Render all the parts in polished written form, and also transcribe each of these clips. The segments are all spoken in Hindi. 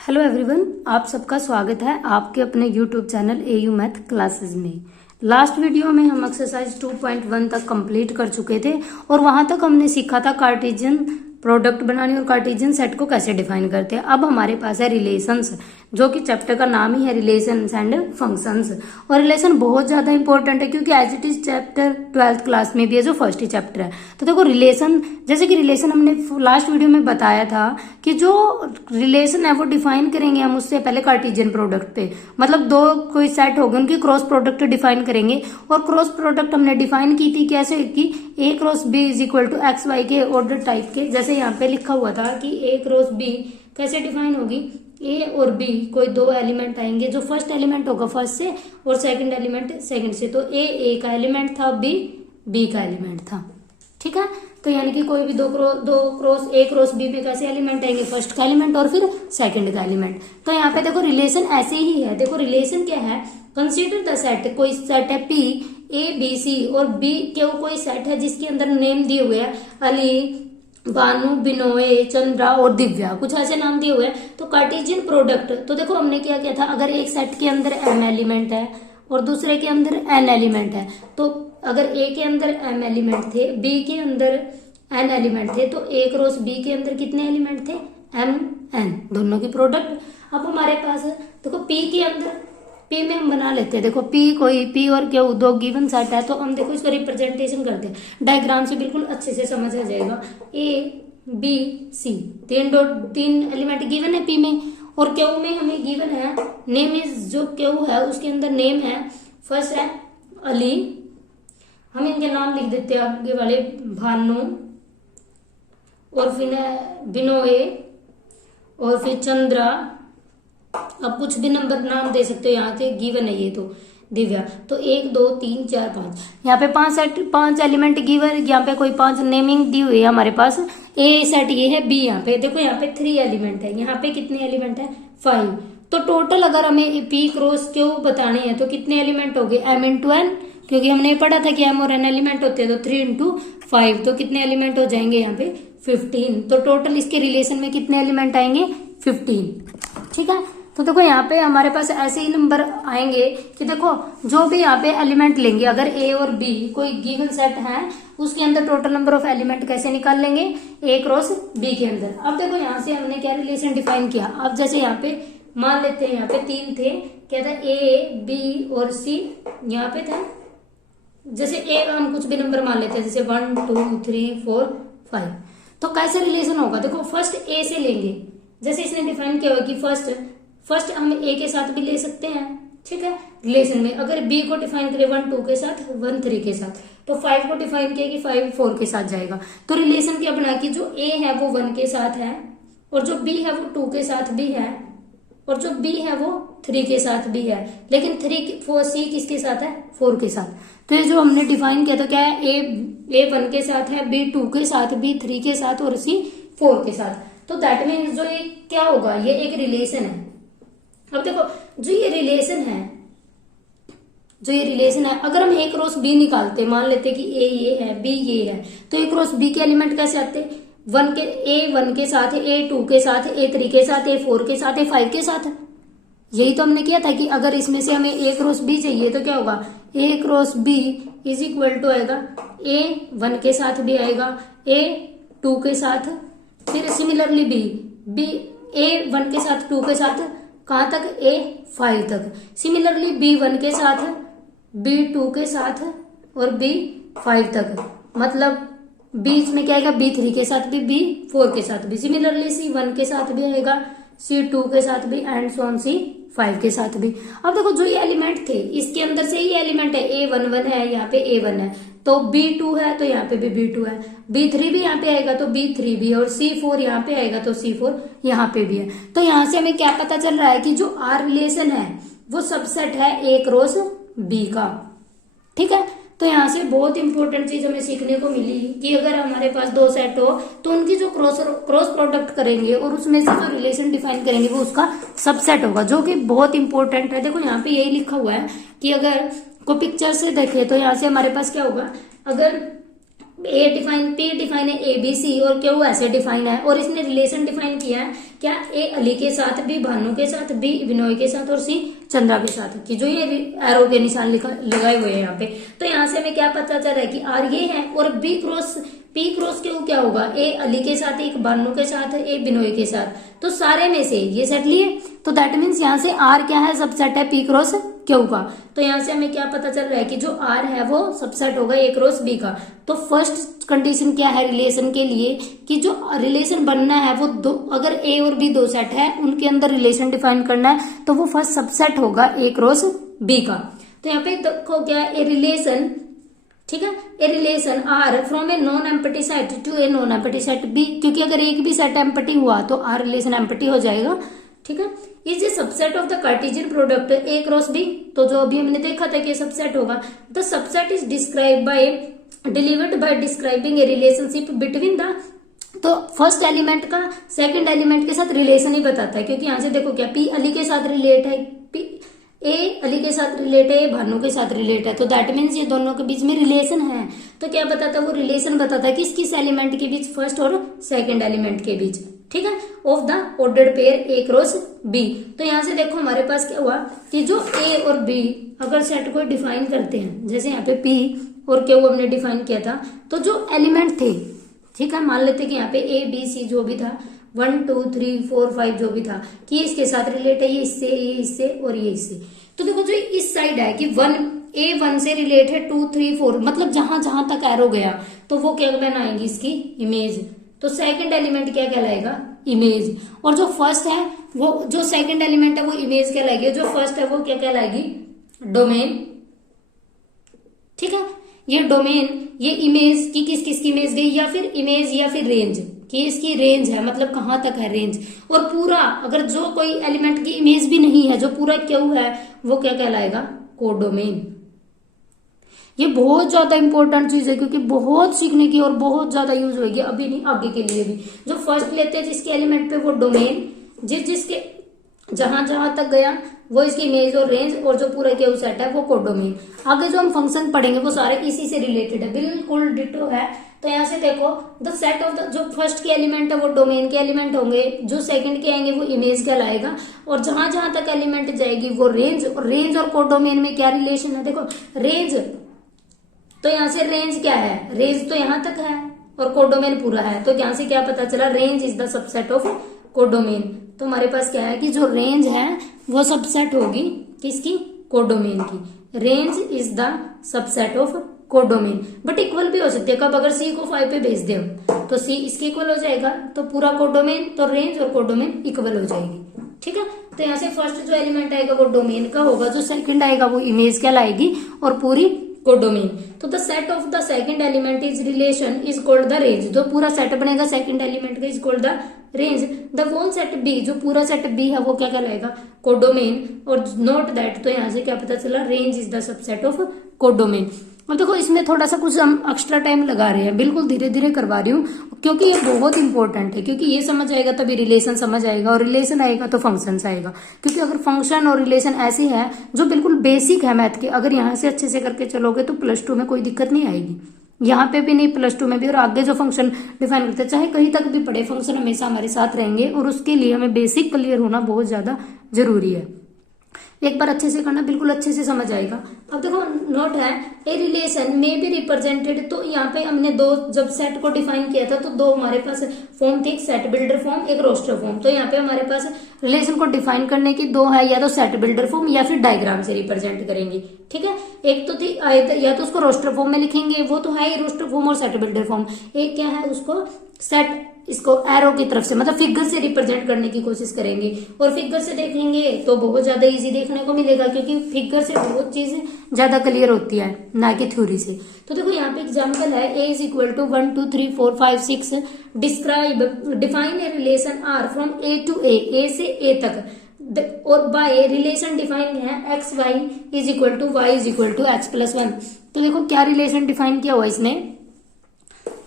हेलो एवरीवन, आप सबका स्वागत है आपके अपने YouTube channel AU math classes में। लास्ट वीडियो में हम एक्सरसाइज 2.1 तक कंप्लीट कर चुके थे और वहां तक हमने सीखा था कार्टेशियन प्रोडक्ट बनाने और कार्टेशियन सेट को कैसे डिफाइन करते हैं। अब हमारे पास है रिलेशंस, जो कि चैप्टर का नाम ही है रिलेशंस एंड फंक्शंस। और रिलेशन बहुत ज्यादा इंपॉर्टेंट है क्योंकि as it is chapter 12th class में भी है, जो फर्स्ट ही चैप्टर है। तो देखो रिलेशन, जैसे कि रिलेशन हमने लास्ट वीडियो में बताया था कि जो रिलेशन है वो डिफाइन करेंगे हम उससे पहले कार्टेशियन प्रोडक्ट पे, मतलब दो कोई सेट होगा उनकी क्रॉस प्रोडक्ट डिफाइन करेंगे। और क्रॉस प्रोडक्ट हमने डिफाइन की थी कैसे, कि A cross B is equal to X Y के ऑर्डर टाइप के। जैसे यहाँ पे लिखा हुआ था कि ए क्रॉस बी कैसे डिफाइन होगी, ए और बी कोई दो एलिमेंट आएंगे, जो फर्स्ट एलिमेंट होगा फर्स्ट से और सेकंड एलिमेंट सेकंड से। तो ए का एलिमेंट था, बी का एलिमेंट था। ठीक है, तो यानी कि कोई भी दो क्रॉस ए क्रॉस बी में कैसे एलिमेंट आएंगे, फर्स्ट का एलिमेंट और फिर सेकंड का एलिमेंट। तो यहाँ पे देखो रिलेशन ऐसे ही है। देखो रिलेशन क्या है, कंसीडर द सेट, कोई सेट है पी ए बी सी और बी क्यों कोई सेट है जिसके अंदर नेम दिए हुए हैं अली, बानू, बिनोए, चंद्रा और दिव्या, कुछ ऐसे नाम दिए हुए हैं। तो कार्टेशियन प्रोडक्ट, तो देखो हमने क्या किया था, अगर एक सेट के अंदर m एलिमेंट है और दूसरे के अंदर n एलिमेंट है, तो अगर a के अंदर m एलिमेंट थे, b के अंदर n एलिमेंट थे, तो a क्रॉस b के अंदर कितने एलिमेंट थे, m n, दोनों की प्रोडक्ट। अब हमारे पास देखो p के अंदर, p में हम बना लेते हैं। देखो p और क्यू दो गिवन सेट है, तो हम देखो इसको रिप्रेजेंटेशन करते हैं डायग्राम से, बिल्कुल अच्छे से समझ आ जाएगा। a b c तीन एलिमेंट गिवन है p में, और क्यू में हमें गिवन है नेम इज, जो क्यू है उसके अंदर नेम है, फर्स्ट है अली, हम इनके नाम लिख देते हैं आगे वाले, भानु और फिर बिनोए और फिर चंद्रा। अब कुछ भी नंबर नाम दे सकते हो, यहाँ से गिवन है ये तो दिव्या। तो 1 2 3 4 5, यहाँ पे पांच एलिमेंट गिवन, यहाँ पे कोई 5 नेमिंग दी हुई है हमारे पास। ए सेट ये है, बी यहाँ पे देखो यहाँ पे 3 एलिमेंट है, यहाँ पे कितने एलिमेंट है 5। तो टोटल अगर हमें पी क्रॉस क्यू बताने हैं तो कितने एलिमेंट हो गए, m इंटू एन, क्योंकि हमने पढ़ा था कि m और n एलिमेंट होते हैं, तो 3 इंटू 5, तो कितने एलिमेंट हो जाएंगे यहाँ पे 15। तो टोटल इसके रिलेशन में कितने एलिमेंट आएंगे 15। ठीक है, तो देखो यहाँ पे हमारे पास ऐसे ही नंबर आएंगे कि देखो जो भी यहाँ पे एलिमेंट लेंगे, अगर ए और बी कोई गिवन सेट है उसके अंदर टोटल नंबर ऑफ एलिमेंट कैसे निकाल लेंगे, ए क्रॉस बी के अंदर। अब देखो यहाँ से हमने क्या रिलेशन डिफाइन किया। अब जैसे यहाँ पे मान लेते हैं यहाँ पे 3 थे, क्या था ए बी और सी, यहाँ पे था जैसे ए हम कुछ भी नंबर मान लेते हैं, जैसे 1 2 3 4 5। तो कैसे रिलेशन होगा, देखो फर्स्ट ए से लेंगे, जैसे इसने डिफाइन किया हुआ कि फर्स्ट हम ए के साथ भी ले सकते हैं। ठीक है, रिलेशन में अगर बी को डिफाइन करें 1 2 के साथ, 1 3 के साथ, तो 5 को डिफाइन किया कि 5 4 के साथ जाएगा। तो रिलेशन क्या बना कि जो ए है वो 1 के साथ है, और जो बी है वो 2 के साथ भी है, और जो बी है वो 3 के साथ भी है, लेकिन 4 सी किसके साथ है, 4 के साथ। तो ये जो हमने डिफाइन किया तो क्या है, ए 1 के साथ है, बी 2 के साथ, बी 3 के साथ और सी 4 के साथ। तो दैट मीन्स जो ये क्या होगा, ये एक रिलेशन है। अब देखो जो ये रिलेशन है, अगर हम ए क्रॉस बी निकालते, मान लेते कि ए ये है, बी ये है, तो ए क्रॉस बी के एलिमेंट कैसे आते, ए 1 के साथ है, ए 2 के साथ है, ए 3 के साथ, ए 4 के साथ, ए 5 के साथ है। यही तो हमने किया था कि अगर इसमें से हमें ए क्रॉस बी चाहिए तो क्या होगा, A cross B is equal to आएगा ए 1 के साथ भी आएगा, ए 2 के साथ, फिर सिमिलरली बी ए 1 के साथ 2 के साथ कहां तक, ए 5 तक, सिमिलरली बी 1 के साथ, बी 2 के साथ और बी 5 तक, मतलब बीच में क्या आएगा, बी 3 के साथ भी, बी 4 के साथ भी, सिमिलरली सी 1 के साथ भी आएगा, सी 2 के साथ भी, एंड सो ऑन सी 5 के साथ भी। अब देखो जो ये एलिमेंट थे इसके अंदर से ही एलिमेंट है, ए 1 1 है, यहाँ पे ए 1 है, तो बी 2 है तो यहाँ पे भी बी 2 है, बी 3 भी यहाँ पे आएगा तो बी 3 भी है, और सी 4 यहाँ पे आएगा तो सी 4 यहाँ पे भी है। तो यहाँ से हमें क्या पता चल रहा है कि जो आर रिलेशन है वो सबसेट है ए क्रॉस बी का। ठीक है, तो यहाँ से बहुत इंपॉर्टेंट चीज हमें सीखने को मिली कि अगर हमारे पास दो सेट हो तो उनकी जो क्रॉस प्रोडक्ट करेंगे और उसमें से जो रिलेशन डिफाइन करेंगे वो उसका सबसेट होगा, जो कि बहुत इंपॉर्टेंट है। देखो यहाँ पे यही लिखा हुआ है कि अगर को पिक्चर से देखे तो यहाँ से हमारे पास क्या होगा, अगर ए डिफाइन, पी डिफाइन है, ए बी सी और क्यू ऐसे डिफाइन है। और इसने रिलेशन डिफाइन किया है क्या, ए अली के साथ, बी भानु के साथ, बी बिनोय के साथ और सी चंद्रा के साथ, कि जो ये एरो के निशान लगाए हुए हैं यहाँ पे। तो यहाँ से हमें क्या पता चल रहा है कि आर ये है और B cross P cross Q क्या होगा, ए अली के साथ, एक भानु के साथ, ए बिनोय के साथ। तो सारे में से ये सेट लिए, तो दैट मीन्स यहाँ से आर क्या है, सबसेट है पी क्रॉस क्यू का। तो यहाँ से हमें क्या पता चल रहा है कि जो आर है वो सबसेट होगा ए क्रॉस बी का। तो फर्स्ट कंडीशन क्या है रिलेशन के लिए, कि जो रिलेशन बनना है वो दो, अगर ए और बी दो सेट है उनके अंदर रिलेशन डिफाइन करना है तो वो फर्स्ट सबसेट होगा ए क्रॉस बी का। तो यहाँ पे देखो क्या है, ए रिलेशन, ठीक है, a relation R from a non empty set to a non empty set B, क्योंकि अगर एक भी सेट एम्प्टी हुआ तो आर रिलेशन एम्प्टी हो जाएगा, ठीक है। Is a subset of the Cartesian product A cross B, तो जो अभी हमने देखा था कि सबसेट होगा। The subset is describe by delivered by describing a relationship between the, तो फर्स्ट एलिमेंट का सेकंड एलिमेंट के साथ रिलेशन ही बताता है, क्योंकि यहाँ से देखो क्या पी अली के साथ रिलेट है, पी ए अली के साथ रिलेट है, भानु के साथ रिलेट है, तो दैट मीन्स ये दोनों के बीच में रिलेशन है। तो क्या बताता है वो रिलेशन बताता है किस किस एलिमेंट के बीच, फर्स्ट और सेकंड एलिमेंट के बीच, ठीक है, of the ordered pair A cross B. तो यहाँ से देखो हमारे पास क्या हुआ कि जो ए और बी अगर सेट को डिफाइन करते हैं, जैसे यहाँ पे पी और क्यू हमने डिफाइन किया था, तो जो एलिमेंट थे, ठीक है, मान लेते कि यहाँ पे ए बी सी जो भी था 1 2 3 4 5 जो भी था, कि इसके साथ रिलेट है, ये इससे और ये इससे। तो देखो जो इस साइड है कि 1 से रिलेट है 2 3 4, मतलब जहां जहां तक एरो गया तो वो क्या बनाएंगी इसकी इमेज। तो सेकंड एलिमेंट क्या कहलाएगा, इमेज। और जो फर्स्ट है वो, जो सेकंड एलिमेंट है वो इमेज कहलाएगी, जो फर्स्ट है वो क्या कहलाएगी, डोमेन, ठीक है। ये डोमेन, ये इमेज की किस किस की इमेज गई, या फिर इमेज या फिर रेंज, कि इसकी रेंज है, मतलब कहां तक है रेंज। और पूरा अगर जो कोई एलिमेंट की इमेज भी नहीं है, जो पूरा क्यू है, वो क्या कहलाएगा, कोडोमेन। ये बहुत ज्यादा इंपॉर्टेंट चीज है, क्योंकि बहुत सीखने की और बहुत ज्यादा यूज होगी, अभी नहीं आगे के लिए भी। जो फर्स्ट लेते हैं जिसके एलिमेंट पे वो डोमेन, जिसके जहां जहां तक गया वो इसकी इमेज और रेंज, और जो पूरा क्यू सेट है वो कोडोमेन। आगे जो हम फंक्शन पढ़ेंगे वो सारे इसी से रिलेटेड है, बिल्कुल डिटो है। तो यहाँ से देखो द सेट ऑफ द, जो फर्स्ट के एलिमेंट है वो डोमेन के एलिमेंट होंगे, जो सेकंड के आएंगे वो इमेज कहलाएगा, और जहां जहां तक एलिमेंट जाएगी वो रेंज। और रेंज और कोडोमेन में क्या रिलेशन है, देखो रेंज, तो यहाँ से रेंज क्या है, रेंज तो यहाँ तक है और कोडोमेन पूरा है। तो यहाँ से क्या पता चला, range is the subset of codomain. तो हमारे पास क्या है कि जो रेंज है वो सबसेट होगी किसकी, कोडोमेन की। Range is the subset of codomain, but equal भी हो सकती है। कब, अगर सी को 5 पे भेज दे तो सी इसके इक्वल हो जाएगा, तो पूरा कोडोमेन, तो रेंज और कोडोमेन इक्वल हो जाएगी, ठीक है। तो यहाँ से फर्स्ट जो एलिमेंट आएगा वो डोमेन का होगा, जो सेकंड आएगा वो इमेज कहलाएगी, और पूरी कोडोमेन। तो the set of the second element is relation is called the range. जो पूरा सेट बनेगा सेकंड एलिमेंट का is called the range. The whole set B, जो पूरा सेट बी है वो क्या कहलाएगा, कोडोमेन। और नोट दैट, तो यहाँ से क्या पता चला, range is the subset of codomain. और देखो इसमें थोड़ा सा कुछ हम एक्स्ट्रा टाइम लगा रहे हैं, बिल्कुल धीरे धीरे करवा रही हूँ, क्योंकि ये बहुत इंपॉर्टेंट है। क्योंकि ये समझ आएगा तभी रिलेशन समझ आएगा, और रिलेशन आएगा तो फंक्शन आएगा। क्योंकि अगर फंक्शन और रिलेशन ऐसी है जो बिल्कुल बेसिक है मैथ के, अगर यहाँ से अच्छे से करके चलोगे तो +2 में कोई दिक्कत नहीं आएगी, यहाँ पे भी नहीं, +2 में भी। और आगे जो फंक्शन डिफाइन करते हैं, चाहे कहीं तक भी पढ़े, फंक्शन हमेशा हमारे साथ रहेंगे, और उसके लिए हमें बेसिक क्लियर होना बहुत ज्यादा जरूरी है। एक बार अच्छे से करना, बिल्कुल अच्छे से समझ आएगा। अब देखो नोट है, ए रिलेशन में बी रिप्रेजेंटेड, तो यहाँ पे हमने दो, जब सेट को डिफाइन किया था तो दो हमारे पास फॉर्म थी, एक सेट बिल्डर फॉर्म, एक रोस्टर फॉर्म। तो यहाँ पे हमारे पास रिलेशन को डिफाइन करने की दो है, या तो सेट बिल्डर फॉर्म या फिर डायग्राम से रिप्रेजेंट करेंगे, ठीक है। एक तो थी या तो उसको रोस्टर फॉर्म में लिखेंगे, वो तो है ही रोस्टर फॉर्म और सेट बिल्डर फॉर्म। एक क्या है, उसको सेट, इसको एरो की तरफ से, मतलब फिगर से रिप्रेजेंट करने की कोशिश करेंगे। और फिगर से देखेंगे तो बहुत ज्यादा इजी देखने को मिलेगा, क्योंकि फिगर से बहुत चीजें ज्यादा क्लियर होती है, ना कि थ्योरी से। तो देखो यहाँ पे एग्जांपल है, A is equal to 1 2 3 4 5 6 describe define a relation R from A to A से ए तक, और बाय रिलेशन डिफाइन है X Y is equal to Y is equal to X plus 1। तो देखो क्या रिलेशन डिफाइन किया हुआ इसने,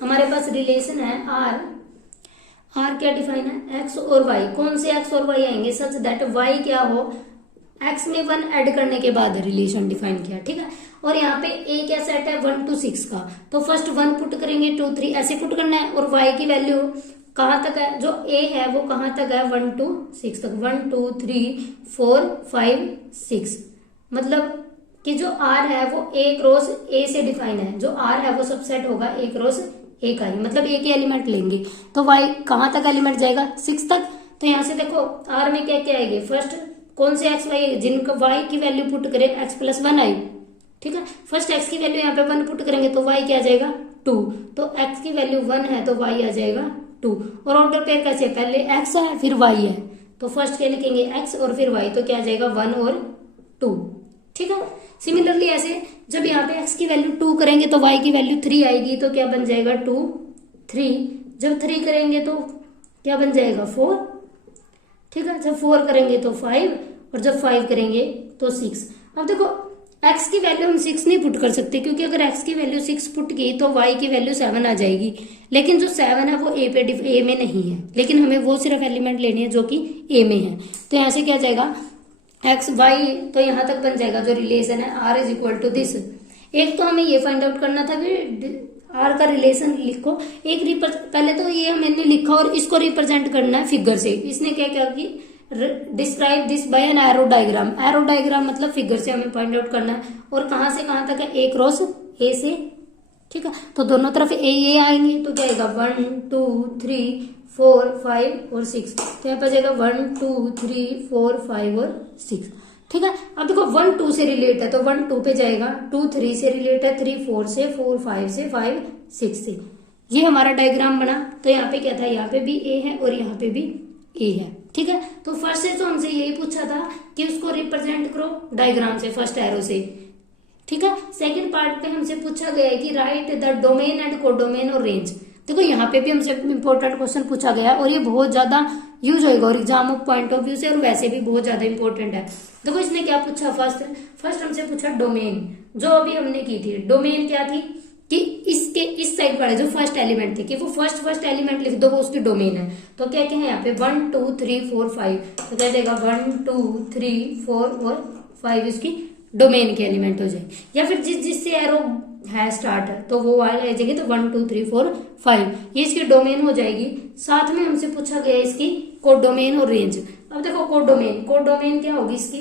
हमारे पास रिलेशन है आर क्या डिफाइन है, एक्स और वाई। कौन से एक्स और वाई आएंगे, सच दैट वाई क्या हो, एक्स में 1 ऐड करने के बाद रिलेशन डिफाइन किया, ठीक है। और यहाँ पे ए क्या सेट है 1 to 6 का, तो फर्स्ट 1 पुट करेंगे 2 3 ऐसे पुट करना है। और y की वैल्यू कहाँ तक है, जो a है वो कहाँ तक है 1 to 6 तक, 1 2 3 4 5 6, मतलब कि जो R है वो A क्रॉस A से डिफाइन है, जो R है वो सबसेट होगा A क्रॉस A का ही, मतलब A के एलिमेंट लेंगे। तो Y कहाँ तक एलिमेंट जाएगा 6 तक। तो यहाँ से देखो R में क्या क्या आएगी, फर्स्ट कौन से x y जिनका y की वैल्यू पुट करें x प्लस 1 आई, ठीक है। फर्स्ट x की वैल्यू यहाँ पे 1 पुट करेंगे तो y क्या आ जाएगा 2, तो x की वैल्यू 1 है तो y आ जाएगा 2। और ऑर्डर पेयर कैसे, पहले x है फिर y है, तो फर्स्ट क्या लिखेंगे x और फिर y, तो क्या आ जाएगा 1 और 2, ठीक है। सिमिलरली ऐसे जब यहाँ पे x की वैल्यू 2 करेंगे तो y की वैल्यू 3 आएगी, तो क्या बन जाएगा 2 3, जब 3 करेंगे तो क्या बन जाएगा 4, ठीक है। जब 4 करेंगे तो 5, और जब 5 करेंगे तो 6। अब देखो x की वैल्यू हम 6 नहीं पुट कर सकते, क्योंकि अगर x की वैल्यू 6 पुट की तो y की वैल्यू 7 आ जाएगी, लेकिन जो 7 है वो a में नहीं है, लेकिन हमें वो सिर्फ एलिमेंट लेने हैं जो कि a में है। तो यहाँ से क्या जाएगा x y, तो यहाँ तक बन जाएगा जो रिलेशन है r is equal to this. एक तो हमें ये फाइंड आउट करना था कि r का रिलेशन लिखो, एक पहले तो ये मैंने लिखा और इसको रिप्रेजेंट करना है फिगर से। इसने क्या किया कि describe this by an arrow diagram, arrow diagram मतलब फिगर से हमें फाइंड आउट करना है, और कहाँ से कहाँ तक है a क्रॉस a से, ठीक है। तो दोनों तरफ a आएंगे तो क्या आएगा 1 2 3 4 5 और 6, तो यहाँ पर जाएगा 1 2 3 4 5 और 6, ठीक है। अब देखो 1 2 से रिलेट है तो 1 2 पे जाएगा, 2 3 से रिलेट है, 3 4 से, 4 5 से, 5 6 से। ये हमारा डायग्राम बना। तो यहाँ पे क्या था, यहाँ पे भी a है और यहाँ पे भी a है, ठीक है। तो फर्स्ट से तो हमसे यही पूछा था कि उसको रिप्रेजेंट करो डायग्राम से, फर्स्ट एरो से, ठीक है। सेकंड पार्ट पे हमसे पूछा गया है कि right the domain and codomain और रेंज। देखो यहाँ पे भी हमसे इंपॉर्टेंट क्वेश्चन पूछा गया है और ये बहुत ज्यादा यूज होएगा और exam of point of view से, और वैसे भी बहुत ज्यादा इंपॉर्टेंट है। देखो इसने क्या पूछा, फर्स्ट हमसे पूछा डोमेन, जो अभी हमने की थी। डोमेन क्या थी कि इसके इस साइड पर जो फर्स्ट एलिमेंट थी कि वो फर्स्ट एलिमेंट लिख दो, वो उसकी डोमेन है। तो क्या क्या है यहाँ पे 1 2 3 4 5, तो क्या जाएगा 1 2 3 4 और 5 इसकी डोमेन के एलिमेंट हो जाए, या फिर जिससे एरो है स्टार्ट तो वो वाला आ जाएगी, तो 1 2 3 4 5 ये इसकी डोमेन हो जाएगी। साथ में हमसे पूछा गया इसकी कोडोमेन और रेंज। अब देखो कोडोमेन क्या होगी इसकी,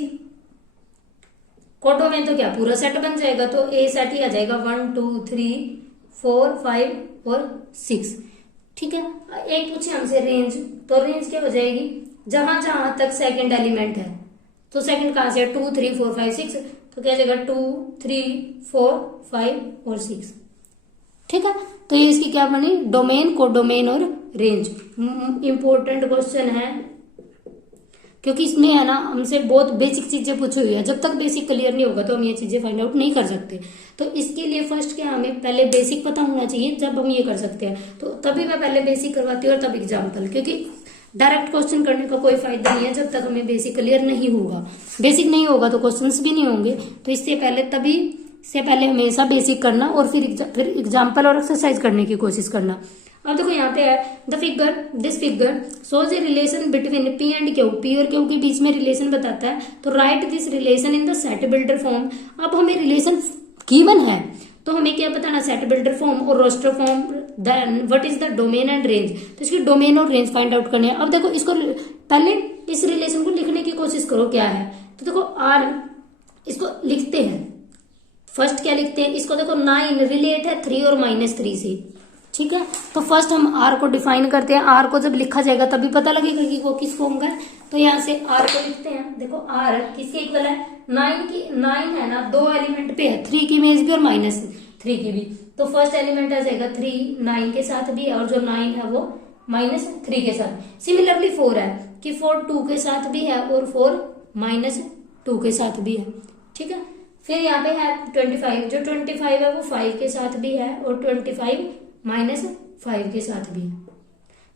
कोडोमेन तो क्या पूरा सेट बन जाएगा, तो ए सेट ही आ जाएगा 1 2 3 4 5 और 6, ठीक है। एक पूछे हमसे रेंज, तो रेंज क्या हो जाएगी, जहां जहां तक सेकंड एलिमेंट है, तो सेकंड कहां से 2 3 4 5 6, तो क्या जाएगा 2 3 4 5 और 6, ठीक है। तो ये इसकी क्या बनी डोमेन, कोडोमेन और रेंज। इंपॉर्टेंट क्वेश्चन है क्योंकि इसमें है ना हमसे बहुत बेसिक चीजें पूछी हुई है। जब तक बेसिक क्लियर नहीं होगा तो हम ये चीजें फाइंड आउट नहीं कर सकते। तो इसके लिए फर्स्ट क्या हमें पहले बेसिक पता होना चाहिए, जब हम ये कर सकते हैं। तो तभी मैं पहले बेसिक करवाती हूँ और तब एग्जाम्पल, क्योंकि डायरेक्ट क्वेश्चन करने का कोई फायदा नहीं है जब तक हमें बेसिक क्लियर नहीं होगा। बेसिक नहीं होगा तो क्वेश्चंस भी नहीं होंगे। तो इससे पहले हमेशा बेसिक करना और फिर एग्जाम्पल और एक्सरसाइज करने की कोशिश करना। अब देखो यहाँ पे है this figure shows a relation between P and Q, P और क्यू के बीच में रिलेशन बताता है। तो write this relation in the set builder form. अब हमें रिलेशन गिवन है तो हमें क्या बताना, सेट बिल्डर फॉर्म और roster form. Then what is the domain and range, तो इसकी डोमेन और रेंज फाइंड आउट करने हैं। अब देखो इसको पहले इस रिलेशन को लिखने की कोशिश करो क्या है। तो देखो आर, इसको लिखते हैं, फर्स्ट क्या लिखते हैं, इसको देखो 9 रिलेट है 3 और -3 से, ठीक है। तो फर्स्ट हम आर को डिफाइन करते हैं। आर को जब लिखा जाएगा तभी पता लगेगा कि वो किस फॉर्म का है। तो यहाँ से आर को लिखते हैं। देखो आर किसके इक्वल है, 9 है ना, 2 एलिमेंट पे है, 3 की इमेज भी और -3 की भी। तो फर्स्ट एलिमेंट आ जाएगा 3, 9 के साथ भी है, और जो 9 है वो -3 के साथ। सिमिलरली 4 है कि 4 2 के साथ भी है और 4 -2 के साथ भी है, ठीक है। फिर यहाँ पे है 25, जो 25 है वो 5 के साथ भी है और 25 -5 के साथ भी है।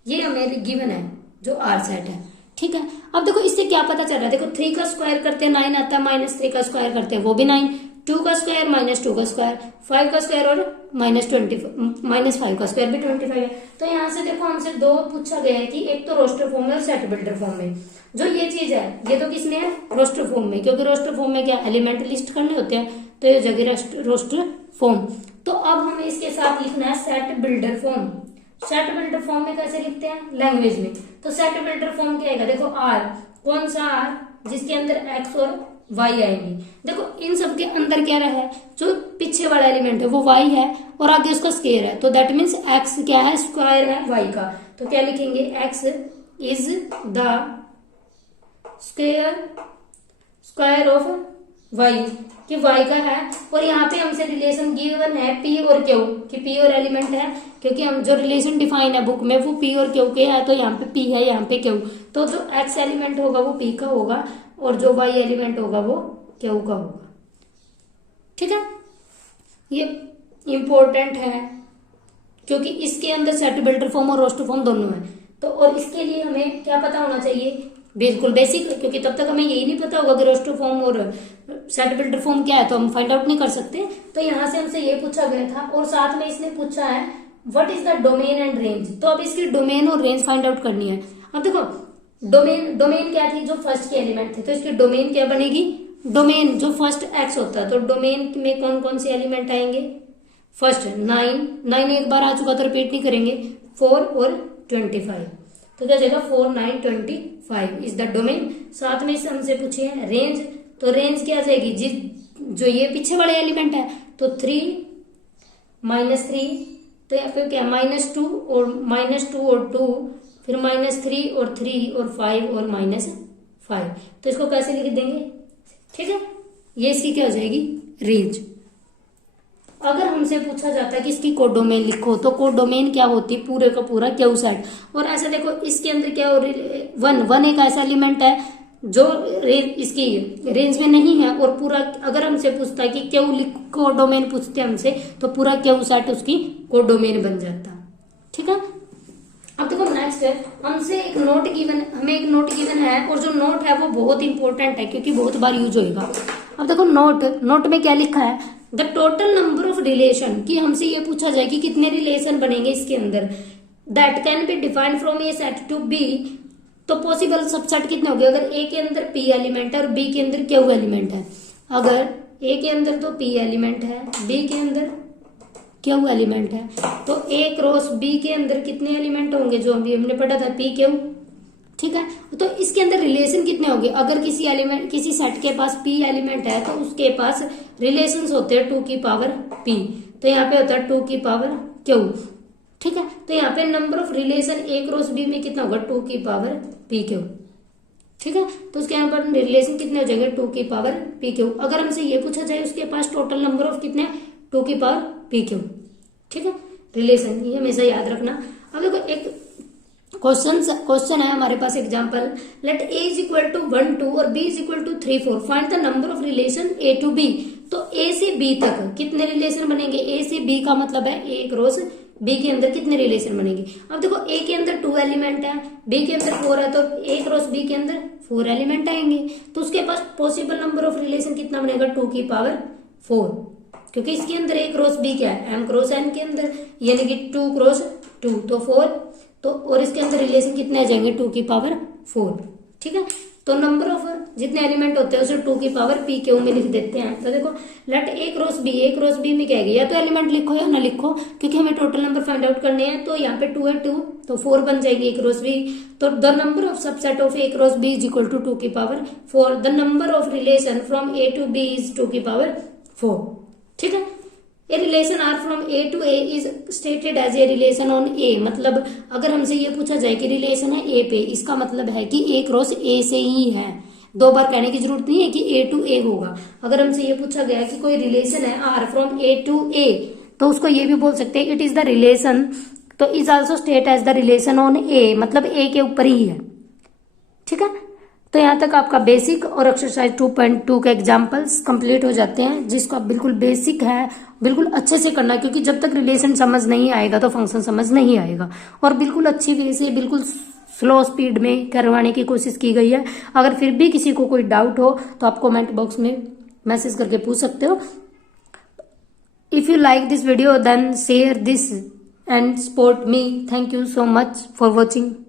ये हमें गिवन है जो आर सेट है, ठीक है। अब देखो इससे क्या पता चल रहा है, देखो 3 का स्क्वायर करते हैं 9 आता है, -3 का स्क्वायर करते हैं वो भी 9, 2 का स्क्वायर माइनस 2 का स्क्वायर, 5 का स्क्वायर और माइनस 5 का स्क्वायर भी 25 है। तो यहाँ से देखो हमसे दो पूछा गया है कि एक तो रोस्टर फॉर्म में और सेट बिल्डर फॉर्म में। जो ये चीज है ये तो किसने है, रोस्टर फॉर्म में, क्योंकि रोस्टर फॉर्म में क्या एलिमेंट लिस्ट करने होते हैं, तो ये जगह रोस्टर फॉर्म। तो अब हमें इसके साथ लिखना है set builder form. Set builder form में कैसे लिखते हैं, लैंग्वेज में। तो सेट बिल्डर फॉर्म क्या आएगा, देखो आर, कौन सा आर, जिसके अंदर एक्स और वाई आएंगे। देखो इन सब के अंदर क्या रहा है, जो पीछे वाला एलिमेंट है वो वाई है और आगे उसका स्क्वायर है, तो दैट मीन्स एक्स क्या है, स्क्वायर है वाई का। तो क्या लिखेंगे, x is the square of y, कि वाई का है। और यहाँ पे हमसे रिलेशन गिवन है पी और क्यू, कि पी और एलिमेंट है, क्योंकि हम जो रिलेशन डिफाइन है बुक में वो पी और क्यू के है, तो यहाँ पे पी है, यहाँ पे क्यू। तो जो एक्स एलिमेंट होगा वो पी का होगा और जो वाई एलिमेंट होगा वो क्यू का होगा। ठीक है, ये इंपॉर्टेंट है क्योंकि इसके अंदर सेट बिल्डर फॉर्म और रोस्टर फॉर्म दोनों है। तो और इसके लिए हमें क्या पता होना चाहिए, बिल्कुल बेसिक, क्योंकि तब तक हमें यही नहीं पता होगा कि रोस्टर फॉर्म और सेट बिल्डर फॉर्म क्या है, तो हम फाइंड आउट नहीं कर सकते। तो यहाँ से हमसे ये पूछा गया था और साथ में इसने पूछा है what is the domain and range. तो अब इसकी डोमेन और रेंज फाइंड आउट करनी है। अब देखो डोमेन क्या थी, जो फर्स्ट के एलिमेंट थे, तो इसकी डोमेन क्या बनेगी, डोमेन जो फर्स्ट एक्स होता है, तो डोमेन में कौन कौन से एलिमेंट आएंगे, फर्स्ट 9 एक बार आ चुका तो रिपीट नहीं करेंगे, 4 और 25, तो क्या जाएगा 4 9 25 इज द डोमेन। साथ में इससे हमसे पूछे हैं रेंज, तो रेंज क्या जाएगी, जो ये पीछे वाले एलिमेंट है, तो 3 -3, तो यहाँ पे क्या -2 और 2, फिर -3 और 3 और 5 और -5, तो इसको कैसे लिख देंगे। ठीक है, ये इसकी क्या हो जाएगी, रेंज। अगर हमसे पूछा जाता है कि इसकी कोडोमेन लिखो, तो कोडोमेन क्या होती है, पूरे का पूरा क्यू सेट। और ऐसा देखो इसके अंदर क्या हो, वन एक ऐसा एलिमेंट है जो इसकी रेंज में नहीं है, और पूरा अगर हमसे पूछता है कि क्यू कोडोमेन पूछते हैं हमसे, तो पूरा क्यू सेट उसकी कोडोमेन बन जाता। ठीक है, अब देखो नेक्स्ट है, हमसे एक नोट गिवन, हमें एक नोट गिवन है, और जो नोट है वो बहुत इंपॉर्टेंट है क्योंकि बहुत बार यूज होएगा। अब देखो नोट में क्या लिखा है, the total number of relation, कि हमसे ये पूछा जाए कि कितने रिलेशन बनेंगे इसके अंदर, that can be defined from A set to B, तो पॉसिबल सबसेट कितने हो गए, अगर ए के अंदर पी एलिमेंट है और बी के अंदर क्यू एलिमेंट है। अगर ए के अंदर तो पी एलिमेंट है, बी के अंदर क्यू एलिमेंट है, तो ए क्रॉस बी के अंदर कितने एलिमेंट होंगे, जो अभी हमने पढ़ा था पी क्यू। ठीक है, तो इसके अंदर रिलेशन कितने होंगे, अगर किसी सेट के पास पी एलिमेंट है तो उसके पास रिलेशंस होते हैं 2 की पावर पी, तो यहाँ पे होता है 2 की पावर क्यू। ठीक है, तो यहाँ पे number of relation A cross B में कितना होगा, 2 की पावर पी क्यू। ठीक है, तो उसके यहाँ पर रिलेशन कितने हो जाएंगे, 2 की पावर पी क्यू। अगर हमसे ये पूछा जाए उसके पास टोटल नंबर ऑफ कितने, 2 की पावर पी क्यू। ठीक है, रिलेशन ये हमेशा याद रखना। अब देखो एक क्वेश्चन है हमारे पास example, let a is equal to 1 2 और b is equal to 3 4, find the number of relation a to b। तो a से b तक कितने रिलेशन बनेंगे, a से b का मतलब है a क्रॉस b के अंदर कितने रिलेशन बनेंगे। अब देखो a के अंदर 2 एलिमेंट है, b के अंदर 4 है, तो a क्रॉस b के अंदर 4 एलिमेंट आएंगे, तो उसके पास पॉसिबल नंबर ऑफ रिलेशन कितना बनेगा, 2 की पावर 4, क्योंकि इसके अंदर a क्रॉस b क्या है, m क्रॉस n के अंदर, यानी कि 2 क्रॉस 2 तो 4, तो और इसके अंदर रिलेशन कितने आ जाएंगे, 2 की पावर 4। ठीक है, तो नंबर ऑफ जितने एलिमेंट होते हैं उसे 2 की पावर पी क्यू में लिख देते हैं। तो देखो लेट ए क्रॉस बी में क्या है, या तो एलिमेंट लिखो या ना लिखो, क्योंकि हमें टोटल नंबर फाइंड आउट करने हैं। तो यहाँ पे 2 है 2, तो 4 बन जाएगी ए क्रॉस बी। तो the number of subset of A cross B is equal to 2 की power 4। The number of relation from A to B is 2 की पावर 4। ठीक है, a relation R from A to A is stated as a relation on A, मतलब अगर हमसे ये पूछा जाए कि रिलेशन है ए पे, इसका मतलब है कि ए क्रॉस ए से ही है। 2 बार कहने की जरूरत नहीं है कि ए टू ए होगा। अगर हमसे ये पूछा गया कि कोई रिलेशन है R from A to A, तो उसको ये भी बोल सकते हैं इट इज द रिलेशन, तो is also state as the relation on A, मतलब ए के ऊपर ही है। ठीक है, तो यहाँ तक आपका बेसिक और एक्सरसाइज 2.2 के एग्जाम्पल्स कंप्लीट हो जाते हैं, जिसको आप बिल्कुल बेसिक है बिल्कुल अच्छे से करना, क्योंकि जब तक रिलेशन समझ नहीं आएगा तो फंक्शन समझ नहीं आएगा। और बिल्कुल अच्छी वे से बिल्कुल स्लो स्पीड में करवाने की कोशिश की गई है। अगर फिर भी किसी को कोई डाउट हो तो आप कमेंट बॉक्स में मैसेज करके पूछ सकते हो। If you like this video then share this and support me. Thank you so much for watching.